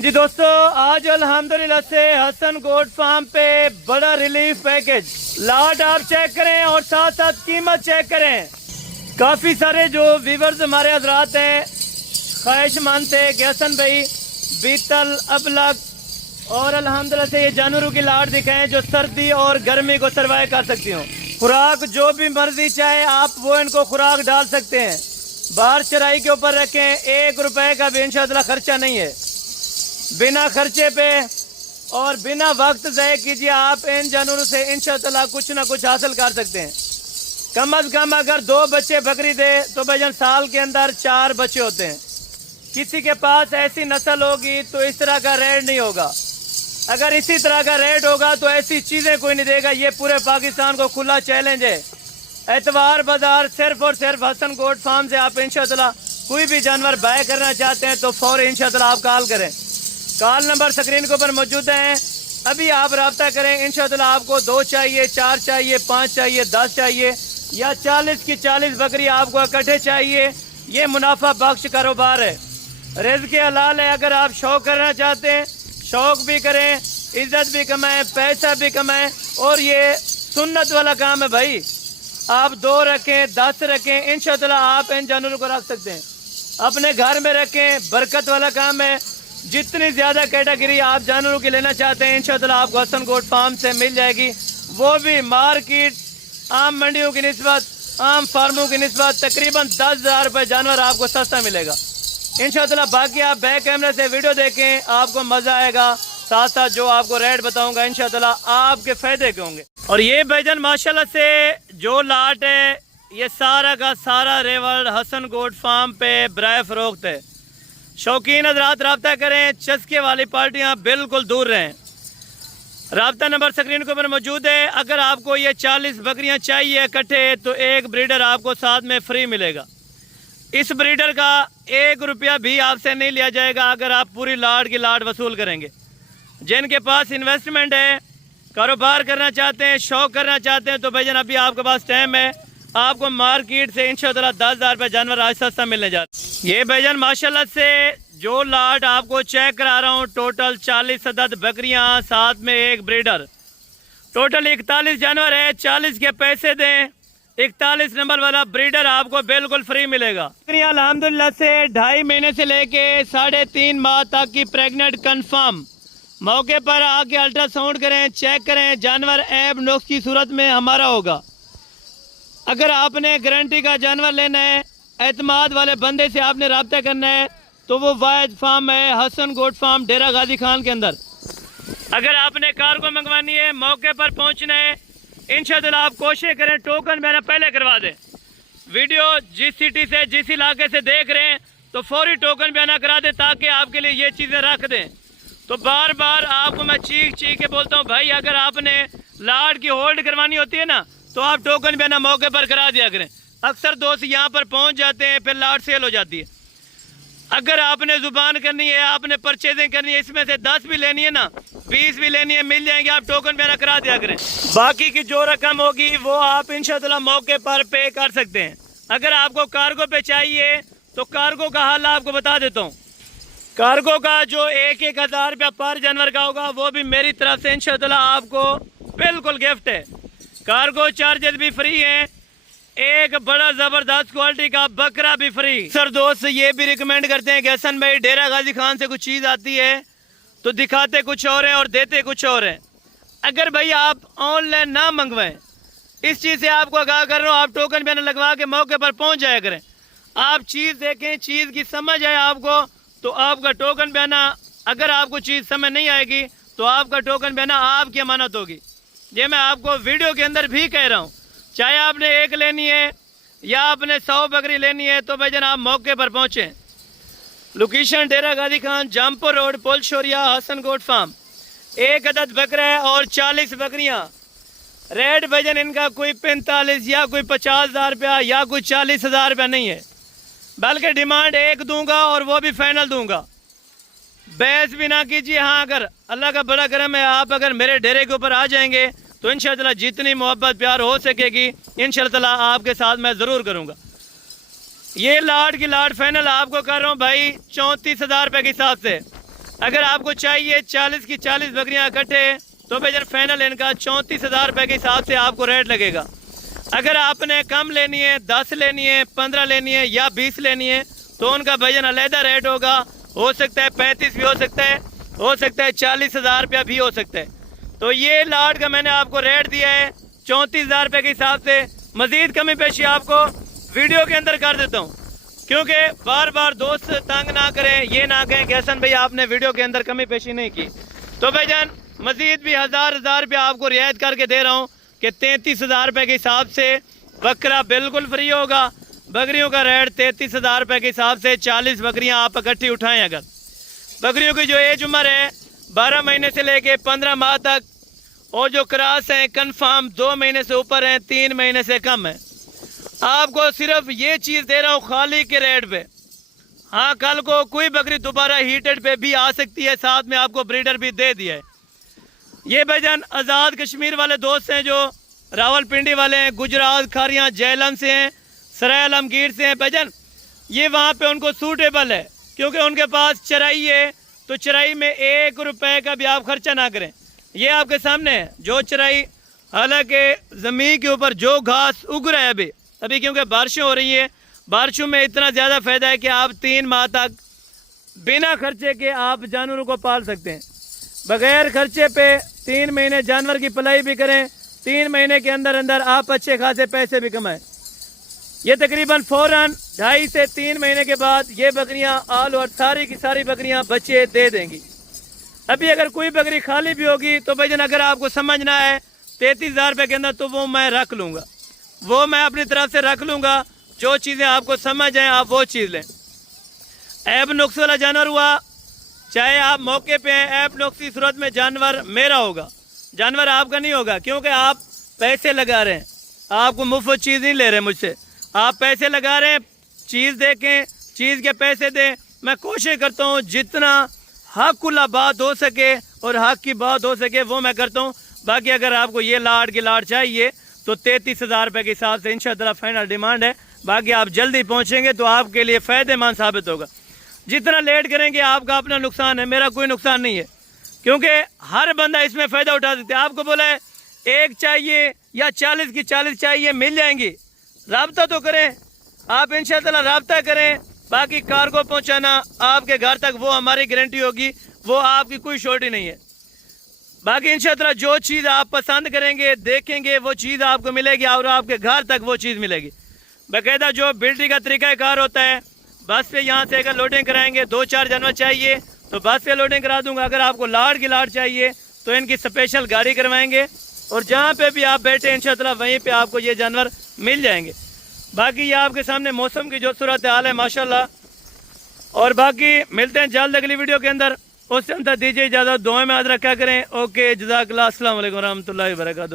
जी दोस्तों, आज अल्हम्दुलिल्लाह से हसन गोट फार्म पे बड़ा रिलीफ पैकेज लाट आप चेक करें और साथ साथ कीमत चेक करें। काफ़ी सारे जो व्यूवर्स हमारे हजरात हैं ख्वाहिशमंद थे कि हसन भाई बीतल अबलग और अल्हम्दुलिल्लाह से ये जानवरों की लाट दिखाएं जो सर्दी और गर्मी को सर्वाइव कर सकती हूँ। खुराक जो भी मर्जी चाहे आप वो इनको खुराक डाल सकते हैं। बाहर चराई के ऊपर रखें, 1 रुपए का भी इंशाअल्लाह खर्चा नहीं है। बिना खर्चे पे और बिना वक्त ज़ाय कीजिए आप इन जानवरों से इंशाअल्लाह कुछ ना कुछ हासिल कर सकते हैं। कम अज़ कम अगर 2 बच्चे बकरी दे तो भाईजान साल के अंदर 4 बच्चे होते हैं। किसी के पास ऐसी नस्ल होगी तो इस तरह का रेट नहीं होगा। अगर इसी तरह का रेट होगा तो ऐसी चीज़ें कोई नहीं देगा। ये पूरे पाकिस्तान को खुला चैलेंज है। एतवार बाजार सिर्फ और सिर्फ हसन गोट फार्म से आप इंशाअल्लाह कोई भी जानवर बाय करना चाहते हैं तो फौरन इंशाअल्लाह आप कॉल करें। कॉल नंबर स्क्रीन के ऊपर मौजूद हैं, अभी आप रब्ता करें। इंशाअल्लाह आपको 2 चाहिए, 4 चाहिए, 5 चाहिए, 10 चाहिए या 40 की 40 बकरी आपको इकट्ठे चाहिए। ये मुनाफा बख्श कारोबार है, रिज़्क़ हलाल है। अगर आप शौक करना चाहते हैं शौक भी करें, इज्जत भी कमाएं, पैसा भी कमाएं और ये सुन्नत वाला काम है भाई। आप 2 रखें, 10 रखें, इंशाअल्लाह आप इन जानवरों को रख सकते हैं, अपने घर में रखें। बरकत वाला काम है। जितनी ज़्यादा कैटेगरी आप जानवरों की लेना चाहते हैं इंशाअल्लाह आपको हसन गोट फार्म से मिल जाएगी, वो भी मार्केट आम मंडियों की निस्बत, आम फार्मों की निस्बत तकरीबन 10,000 रुपये जानवर आपको सस्ता मिलेगा इंशाअल्लाह। बाकी आप बैक कैमरे से वीडियो देखें, आपको मज़ा आएगा। साथ साथ जो आपको रेट बताऊंगा इंशाअल्लाह आपके फ़ायदे के होंगे। और ये भाईजान माशाल्लाह से जो लाट है ये सारा का सारा रेवल हसन गोट फार्म पे बराए फ़रोख्त है। शौकीन हज़रात रब्ता करें, चस्के वाली पार्टियां बिल्कुल दूर रहें। रब्ता नंबर स्क्रीन के ऊपर मौजूद है। अगर आपको ये 40 बकरियां चाहिए इकट्ठे तो एक ब्रीडर आपको साथ में फ्री मिलेगा। इस ब्रीडर का 1 रुपया भी आपसे नहीं लिया जाएगा अगर आप पूरी लाट की लाट वसूल करेंगे। जिनके पास इन्वेस्टमेंट है, कारोबार करना चाहते हैं, शौक करना चाहते हैं तो भाईजान अभी आपके पास टाइम है। आपको मार्केट से इंशाअल्लाह 10,000 रुपये जानवर आज सस्ता मिलने जा रहा है। ये भाईजान माशाल्लाह से जो लाट आपको चेक करा रहा हूँ टोटल 40 अदद बकरियाँ, साथ में एक ब्रीडर, टोटल 41 जानवर है। 40 के पैसे दें, 41 नंबर वाला ब्रीडर आपको बिल्कुल फ्री मिलेगा। बकरियाँ अल्हम्दुलिल्लाह से 2.5 महीने से लेके 3.5 माह तक की प्रेग्नेंट कन्फर्म। मौके पर आके अल्ट्रासाउंड करें, चेक करें, जानवर ऐब नुक्स की सूरत में हमारा होगा। अगर आपने गारंटी का जानवर लेना है, एतमाद वाले बंदे से आपने रब्ता करना है तो वो वाहिद फार्म है हसन गोट फार्म डेरा गाजी खान के अंदर। अगर आपने कार्गो मंगवानी है, मौके पर पहुंचना है, इंशाअल्लाह आप कोशिश करें टोकन मैंने पहले करवा दें। वीडियो जिस सिटी से जिस इलाके से देख रहे हैं तो फौरी टोकन बयाना करा दें ताकि आपके लिए ये चीज़ें रख दें। तो बार बार आपको मैं चीख के बोलता हूँ भाई, अगर आपने लाट की होल्ड करवानी होती है ना तो आप टोकन भी ना मौके पर करा दिया करें। अक्सर दोस्त यहाँ पर पहुँच जाते हैं, फिर लाट सेल हो जाती है। अगर आपने ज़ुबान करनी है, आपने परचेजिंग करनी है, इसमें से 10 भी लेनी है ना, 20 भी लेनी है, मिल जाएंगे। आप टोकन भी ना करा दिया करें। बाकी की जो रकम होगी वो आप इंशाअल्लाह मौके पर पे कर सकते हैं। अगर आपको कार्गो पे चाहिए तो कार्गो का हाल आपको बता देता हूँ। कार्गो का जो 1-1 हज़ार रुपया पर जानवर का होगा वो भी मेरी तरफ से इंशाअल्लाह आपको बिल्कुल गिफ्ट है। कार्गो चार्जेस भी फ्री हैं, एक बड़ा ज़बरदस्त क्वालिटी का बकरा भी फ्री। सर दोस्त ये भी रिकमेंड करते हैं कि हसन भाई डेरा गाजी खान से कुछ चीज़ आती है तो दिखाते कुछ और हैं और देते कुछ और हैं। अगर भाई आप ऑनलाइन ना मंगवाएं, इस चीज़ से आपको आगाह कर रहा हूँ, आप टोकन बैनर लगवा के मौके पर पहुँच जाया करें। आप चीज़ देखें, चीज़ की समझ आए आपको तो आपका टोकन बयाना, अगर आपको चीज़ समझ नहीं आएगी तो आपका टोकन बयाना आपकी अमानत होगी। ये मैं आपको वीडियो के अंदर भी कह रहा हूँ। चाहे आपने 1 लेनी है या आपने 100 बकरी लेनी है तो भाईजान आप मौके पर पहुँचें। लोकेशन डेरा गाजी खान, जामपुर रोड, पुल शोरिया, हसन गोट फार्म। 1 अदद बकरा है और 40 बकरियाँ। रेट भाईजान इनका कोई 45 या कोई 50,000 रुपया या कोई 40,000 रुपया नहीं है, बल्कि डिमांड 1 दूंगा और वो भी फाइनल दूंगा। बहस भी ना कीजिए। हाँ, अगर अल्लाह का बड़ा करम है आप अगर मेरे डेरे के ऊपर आ जाएंगे तो इंशाअल्लाह जितनी मोहब्बत प्यार हो सकेगी इंशाअल्लाह आपके साथ मैं ज़रूर करूँगा। ये लाट की लाट फाइनल आपको कर रहा हूँ भाई 34,000 रुपये के हिसाब से। اگر آپ کو چاہیے 40 کی 40 بکریاں اکٹھے تو بھائی فائنل ان کا 34,000 روپے کے حساب سے آپ کو ریٹ لگے گا۔ اگر آپ نے کم لینی ہے، 10 لینی ہے، 15 لینی ہے یا 20 لینی ہے تو ان کا بھجن علیحدہ ریٹ ہوگا۔ ہو سکتا ہے 35 بھی ہو سکتا ہے 40,000 روپیہ بھی ہو سکتا ہے۔ تو یہ لاٹ کا میں نے آپ کو ریٹ دیا ہے 34,000 روپے کے حساب سے۔ مزید کمی پیشی آپ کو ویڈیو کے اندر کر دیتا ہوں، کیونکہ بار بار دوست تنگ نہ کریں، یہ نہ کہیں کہ حسن بھائی آپ نے ویڈیو کے اندر کمی پیشی نہیں کی۔ تو بھائی جان مزید بھی ہزار روپے آپ کو رعایت کر کے دے رہا ہوں کہ 33,000 روپے کے حساب سے بکرا بالکل فری ہوگا۔ بکریوں کا ریٹ 33,000 روپے کے حساب سے 40 بکریاں آپ اکٹھی اٹھائیں۔ اگر بکریوں کی جو ایج عمر ہے 12 مہینے سے لے کے 15 ماہ تک، اور جو کراس ہیں کنفرم 2 مہینے سے اوپر ہیں، 3 مہینے سے کم ہیں، آپ کو صرف یہ چیز دے رہا ہوں خالی کے ریٹ پہ۔ ہاں کل کو کوئی بکری دوبارہ ہیٹڈ پہ بھی آ سکتی ہے، ساتھ میں آپ کو بریڈر بھی دے دیا ہے۔ یہ بھجن آزاد کشمیر والے دوست ہیں جو راول پنڈی والے ہیں، گجرات کھاریاں جہلم سے ہیں، سرائے عالمگیر سے ہیں بھجن، یہ وہاں پہ ان کو سوٹیبل ہے کیونکہ ان کے پاس چرائی ہے، تو چرائی میں 1 روپے کا بھی آپ خرچہ نہ کریں۔ یہ آپ کے سامنے ہے جو چرائی، حالانکہ زمین کے اوپر جو گھاس اگ رہا ہے ابھی کیونکہ بارشیں ہو رہی ہیں، بارشوں میں اتنا زیادہ فائدہ ہے کہ آپ 3 ماہ تک بنا خرچے کے آپ جانوروں کو پال سکتے ہیں۔ بغیر خرچے پہ 3 مہینے جانور کی پلائی بھی کریں، 3 مہینے کے اندر آپ اچھے خاصے پیسے بھی کمائیں۔ یہ تقریباً فوراً 2.5 سے 3 مہینے کے بعد یہ بکریاں آل اور ساری کی ساری بکریاں بچے دے دیں گی۔ ابھی اگر کوئی بکری خالی بھی ہوگی تو بھائی جان اگر آپ کو سمجھنا ہے 33,000 روپے کے اندر تو وہ میں رکھ لوں گا، وہ میں اپنی طرف سے رکھ لوں گا۔ جو چیزیں آپ کو سمجھ آئیں آپ وہ چیز لیں۔ عیب نقص والا جانور ہوا، چاہے آپ موقع پہ ہیں، عیب نقص کی صورت میں جانور میرا ہوگا، جانور آپ کا نہیں ہوگا، کیونکہ آپ پیسے لگا رہے ہیں، آپ کو مفت چیز نہیں لے رہے مجھ سے، آپ پیسے لگا رہے ہیں، چیز دیکھیں، چیز کے پیسے دیں۔ میں کوشش کرتا ہوں جتنا حق اللہ بات ہو سکے اور حق کی بات ہو سکے وہ میں کرتا ہوں۔ باقی اگر آپ کو یہ لاٹ کی لاٹ چاہیے تو 33,000 روپے کے حساب سے انشاءاللہ فائنل ڈیمانڈ ہے۔ باقی آپ جلدی پہنچیں گے تو آپ کے لیے فائدہ مند ثابت ہوگا۔ جتنا لیٹ کریں گے آپ کا اپنا نقصان ہے، میرا کوئی نقصان نہیں ہے، کیونکہ ہر بندہ اس میں فائدہ اٹھا سکتا ہے۔ آپ کو بولا ہے 1 چاہیے یا 40 کی 40 چاہیے، مل جائیں گی، رابطہ تو کریں، آپ انشاءاللہ رابطہ کریں۔ باقی کارگو پہنچانا آپ کے گھر تک وہ ہماری گارنٹی ہوگی، وہ آپ کی کوئی شورٹی نہیں ہے۔ باقی انشاءاللہ جو چیز آپ پسند کریں گے دیکھیں گے وہ چیز آپ کو ملے گی اور آپ کے گھر تک وہ چیز ملے گی۔ باقاعدہ جو بلڈنگ کا طریقہ کار ہوتا ہے، بس پہ یہاں سے اگر لوڈنگ کرائیں گے 2-4 جانور چاہیے تو بس پہ لوڈنگ کرا دوں گا۔ اگر آپ کو لاٹ کی لاٹ چاہیے تو ان کی اسپیشل گاڑی کروائیں گے، اور جہاں پہ بھی آپ بیٹھے انشاءاللہ وہیں پہ آپ کو یہ جانور مل جائیں گے۔ باقی یہ آپ کے سامنے موسم کی جو صورتحال ہے ماشاءاللہ، اور باقی ملتے ہیں جلد اگلی ویڈیو کے اندر، اس سے دیجیے اجازت، دعائیں میں یاد رکھا کریں۔ اوکے، جزاک اللہ، السلام علیکم ورحمۃ اللہ وبرکاتہ۔